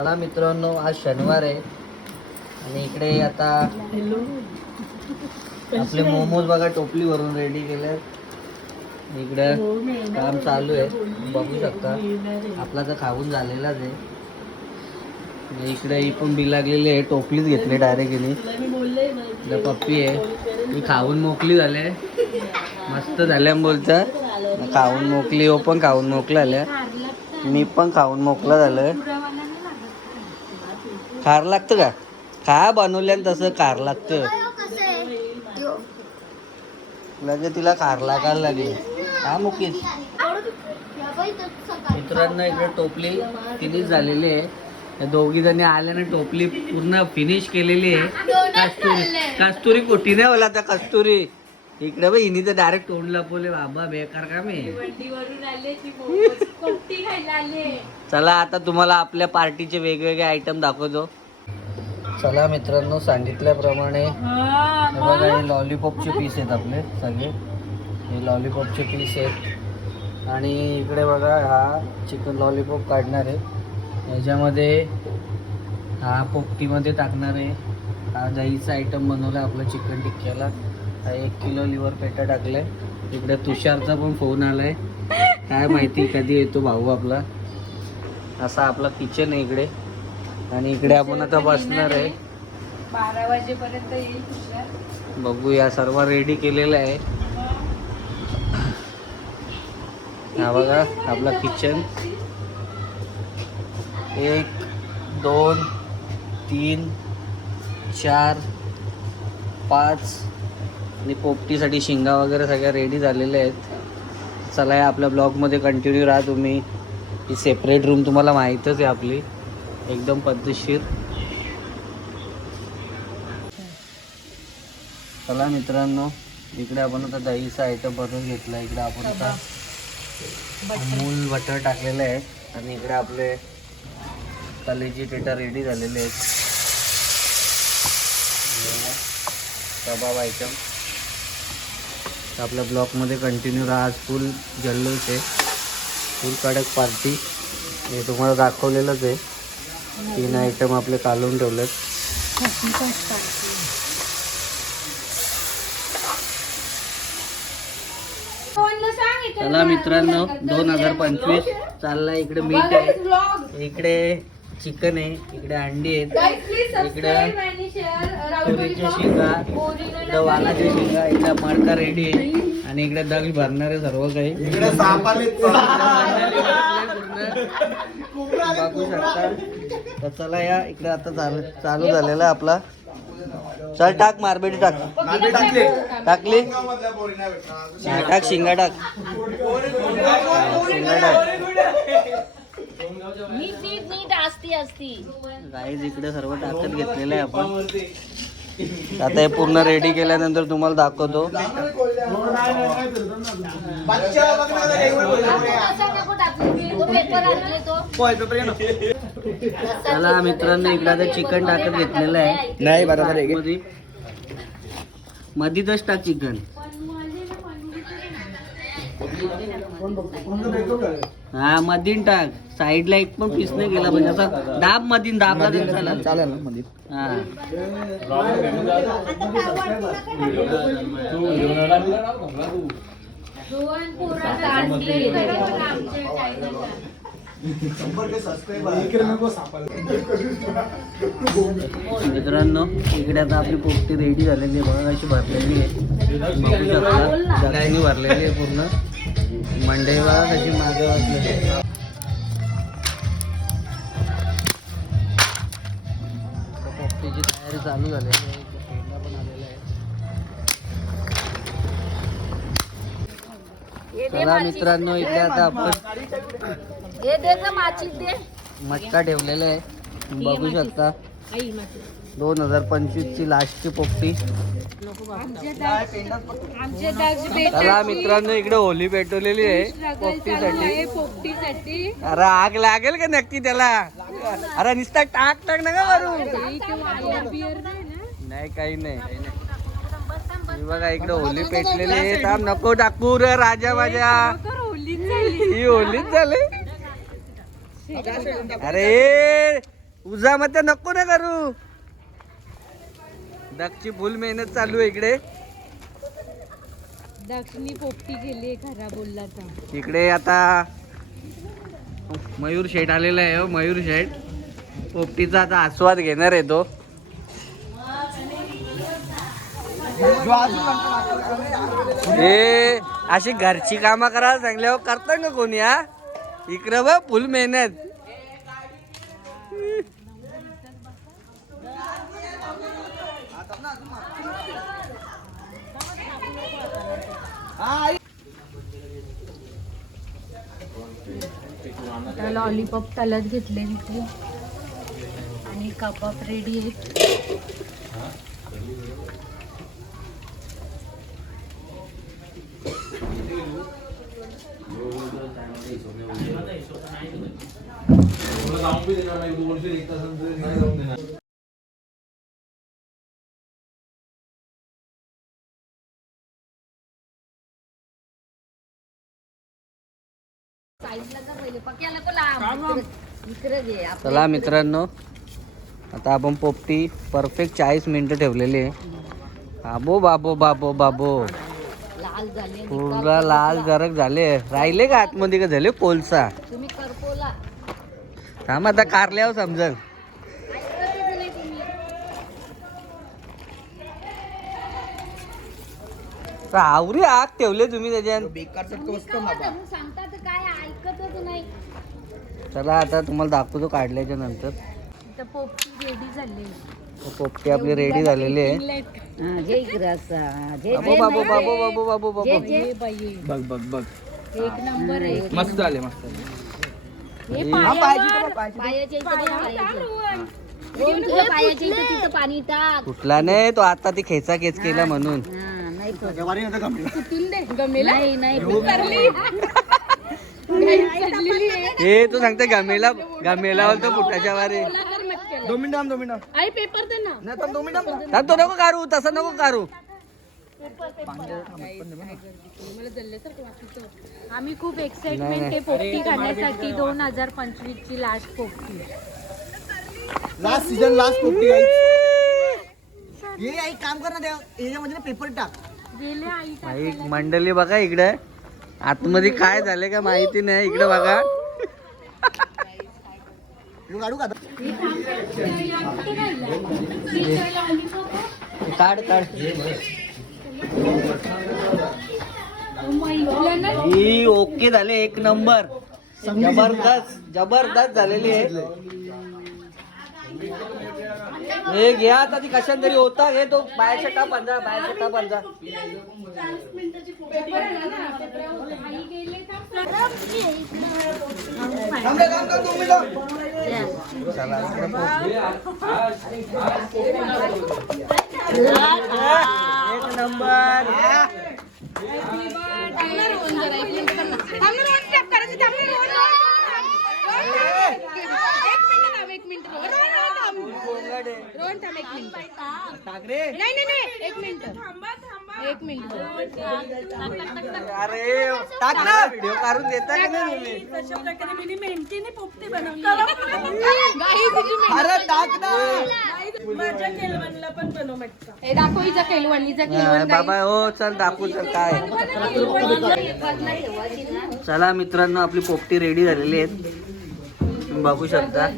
चला मित्रांनो, आज शनिवार आहे आणि इकडे आता आपले मोमोज बघा टोपली भरून रेडी केले. इकडे काम चालू आहे, बघू शकता. आपला तर खाऊन झालेलाच आहे. इकडे ही पण बी लागलेली आहे, टोपलीच घेतली डायरेक्टली. पप्पी आहे, मी खाऊन मोकली झाले, मस्त झाल्या बोलता. खाऊन मोकली, हो पण खाऊन मोकला झाल्या, मी पण खाऊन मोकला झालं. खार लागतं का? खा बनवल्यानं तसं खार लागतं. लगे तिला खार लागायला लागली. हा मुकेश मित्रांनो, इकडे टोपली फिनिश झालेली आहे. दोघी जणी आल्याने टोपली पूर्ण फिनिश केलेली आहे. कस्तुरी कुठे नाही बोला आता कस्तुरी इकडे बघ, हिनी तर डायरेक्ट तोंड लपवले. बाबा बेकार काम आहे. चला आता तुम्हाला आपल्या पार्टीचे वेगवेगळे आयटम दाखवतो. चला मित्रांनो, सांगितल्याप्रमाणे बघा, हे लॉलीपॉपचे पीस आहेत आपले सगळे. हे लॉलीपॉपचे पीस आहेत आणि इकडे बघा हा चिकन लॉलीपॉप काढणार आहे. ह्याच्यामध्ये हा पोपटीमध्ये टाकणार आहे. हा दहीचा आयटम बनवला आपला चिकन टिक्क्याला. हा 1 किलो लिव्हर पेटा टाकलाय. इकडे तुषारचा पण फोन आलाय, काय माहिती कधी येतो भाऊ आपला. असा आपला किचन आहे इकडे आणि इकडे आपण आता बसणार आहे. 12 वाजेपर्यंत येईल तुषार. बघूया, सर्व रेडी केलेलं आहे. हा बघा आपला किचन. 1 2 3 4 5 आणि पोपटीसाठी शिंगा वगैरे सगळ्या रेडी झालेल्या आहेत. चला या आपल्या ब्लॉगमध्ये कंटिन्यू राहा तुम्ही. ही सेपरेट रूम तुम्हाला माहीतच आहे आपली, एकदम पद्धतशीर. चला मित्रांनो, इकडे आपण आता दहीचा आयटम बनवून घेतला. इकडे आपण आता अमूल बटर टाकलेलं आहे आणि इकडे आपले कलेजी पेटा रेडी झालेले आहेत. कबाब आयटम. आपल्या ब्लॉकमध्ये कंटिन्यू राहा. आज फुल जल्लोष आहे, फुल कडक पार्टी. हे तुम्हाला दाखवलेलंच आहे. 3 आयटम आपले काढून ठेवलेत. चला मित्रांनो, 2025 चालला. इकडे मीठ आहे, इकडे चिकन आहे, इकडे अंडी आहेत, इकडे तुरीच्या शेंगा, इकडे वालाच्या शेंगा, इकडे मडका रेडी आहे आणि इकडे दग भरणार आहे सर्व काही. बघू शकता. तर चला या इकडे आता चालू झालेला आपला. चल टाक मारबेटी, टाक टाकली, टाक शिंगा, टाक शिंगा, टाक. गाईज इकडे सर्व टाकत घेतलेलं आहे आपण. आता हे पूर्ण रेडी केल्यानंतर तुम्हाला दाखवतो. चला मित्रांनो, इकडे आता चिकन टाकत घेतलेलं आहे. नाही बरोबर आहे, मधीतच टाक चिकन. हा मधीन टाक, साईडला एक पण पीस नाही गेला म्हणजे असा दाब मधीन दाबला तरी चालेल ना मधीन. हा मित्रांनो, इकडे आता आपली पोपटी रेडी झालेली आहे. बघा कशी भरलेली आहे, बघू शकता. जगाईने भरलेली आहे पूर्ण. मंडई बघा कशी मागे वाजलेली. पोपटीची तयारी चालू झालेली आहे. पेंडा पण आलेला आहे. चला मित्रांनो, इकडे आता आपण मटका ठेवलेला आहे, बघू शकता. 2025 ची लास्टची पोपटी. चला मित्रांनो, इकडे होली पेटवलेली आहे पोपटीसाठी. अरे आग लागेल का नक्की त्याला? अरे नुसता टाक टाक नका मारू. नाही काही नाही. बघा इकडे होली पेटलेली आहे. थांब नको टाकू रे राजा माझ्या. ही होलीच झाली. अरे उजा मग ते नको ना करू. दक्षची फुल मेहनत चालू आहे इकडे. दक्षिणी पोपटी गेली खरा बोलला तर. इकडे आता मयूर शेठ आलेला आहे. मयूर शेठ पोपटीचा आता आस्वाद घेणार आहे तो. हे अशी घरची कामं करायला सांगल्यावर करता का कोणी? हा इकडं बघ फुल मेहनत. लॉलीपॉप तलत घेतले तिथे आणि कबाब रेडी आहेत. चला मित्रांनो, आता आपण पोपटी परफेक्ट 40 मिनिटं ठेवलेली आहे. बाबो बाबो बाबो बाबो लाल झाले पूर्ण लाल जरक झाले. राहिले का आतमध्ये का झाले कोलसा? तुम्ही करपोला थांब आता कारल्यावर समजल. आवरी आग ठेवले तुम्ही त्याच्यात. सांगता तर काय ऐकतच नाही. चला आता तुम्हाला दाखवतो काढल्याच्या नंतर. इथं पोपटी रेडी झाली. पोपटी आपली रेडी झालेली आहे. बाबू बाबू बाबू बाबू बाबू बाबू बघ बघ बघ एक नंबर आहे. मस्त झाले मस्त झाले. पाणी टाक. कुठला नाही तो आता ती खेचा खेच केला म्हणून. नाही नाही हे तू सांगते गमेला गमेला बोलतो पुटाच्या वारे. 2 मिनिटं आई पेपर दे ना. नाही पण 2 मिनिटं थांब, तो नको काढू, तसं नको काढू. आम्ही खूप एक्साइटमेंट आहे पोपटी खाण्यासाठी. 2025 ची लास्ट पोपटी. लास्ट सीझन लास्ट पोपटी गाइस. ये आई काम कर ना त्या याच्यामध्ये ना पेपर टाक. गेले आई भाई मंडळी बघा इकडे आतमध्ये काय झाले का माहिती नाही. इकडे बघा काढू का काढ काढ. ही ओके झाले, एक नंबर. जबरदस्त जबरदस्त झालेली आहे. हे घ्या आता ती कशाने तरी होता. घे तो बाहेरच्या टाप आणजा, बाहेरच्या टाप आणजा. चला इकडे पोहोचली. एक नंबर. अरे टाक ना, व्हिडिओ काढून देता की नाही तुम्ही? अरे टाक ना. बाबा हो चल दाखवू चल काय. चला मित्रांनो, आपली पोपटी रेडी झालेली आहे, तुम्ही बघू शकता.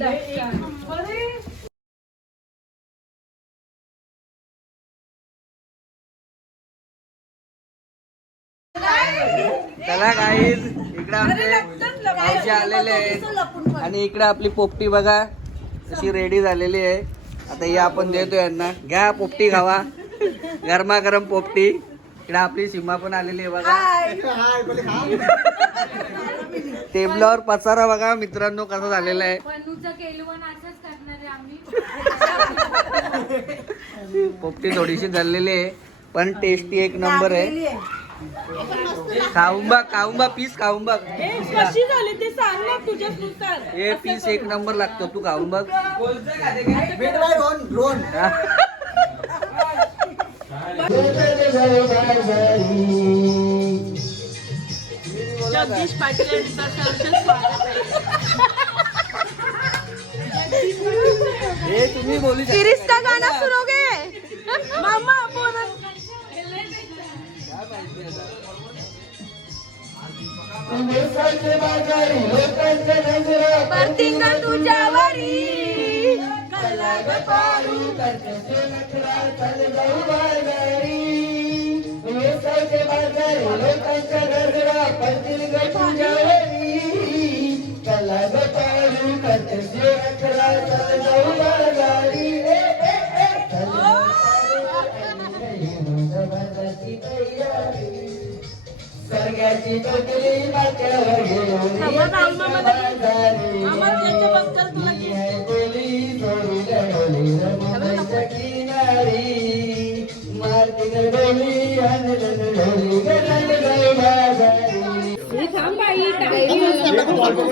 चला गाईज, इकडे आमचे भाऊजी आलेले आहेत आणि इकडे आपली पोपटी बघा कशी रेडी झालेली आहे. आता ही आपण देतो यांना. घ्या पोपटी खावा, गरमागरम पोपटी. इकडे आपली सीमा पण आलेली आहे बघा. टेबलावर पसारा बघा मित्रांनो कसा झालेला आहे. पोपटी थोडीशी झालेली आहे पण टेस्टी एक नंबर आहे. खाऊन बघ पीस खाऊन बघ. कशी झाली ते सांग ना तुझ्यानुसार. हे पीस एक नंबर लागतो, तू खाऊन बघ. जगदीश पाटील यांचं सहर्ष स्वागत आहे. हे तुम्ही बोलू शकता. फिरिस्ता गाना सुनोगे मामा बोल परतिंग तुझ्या वारी कल्ला ग पारू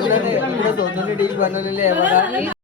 डिश बनवलेली आहे बघा.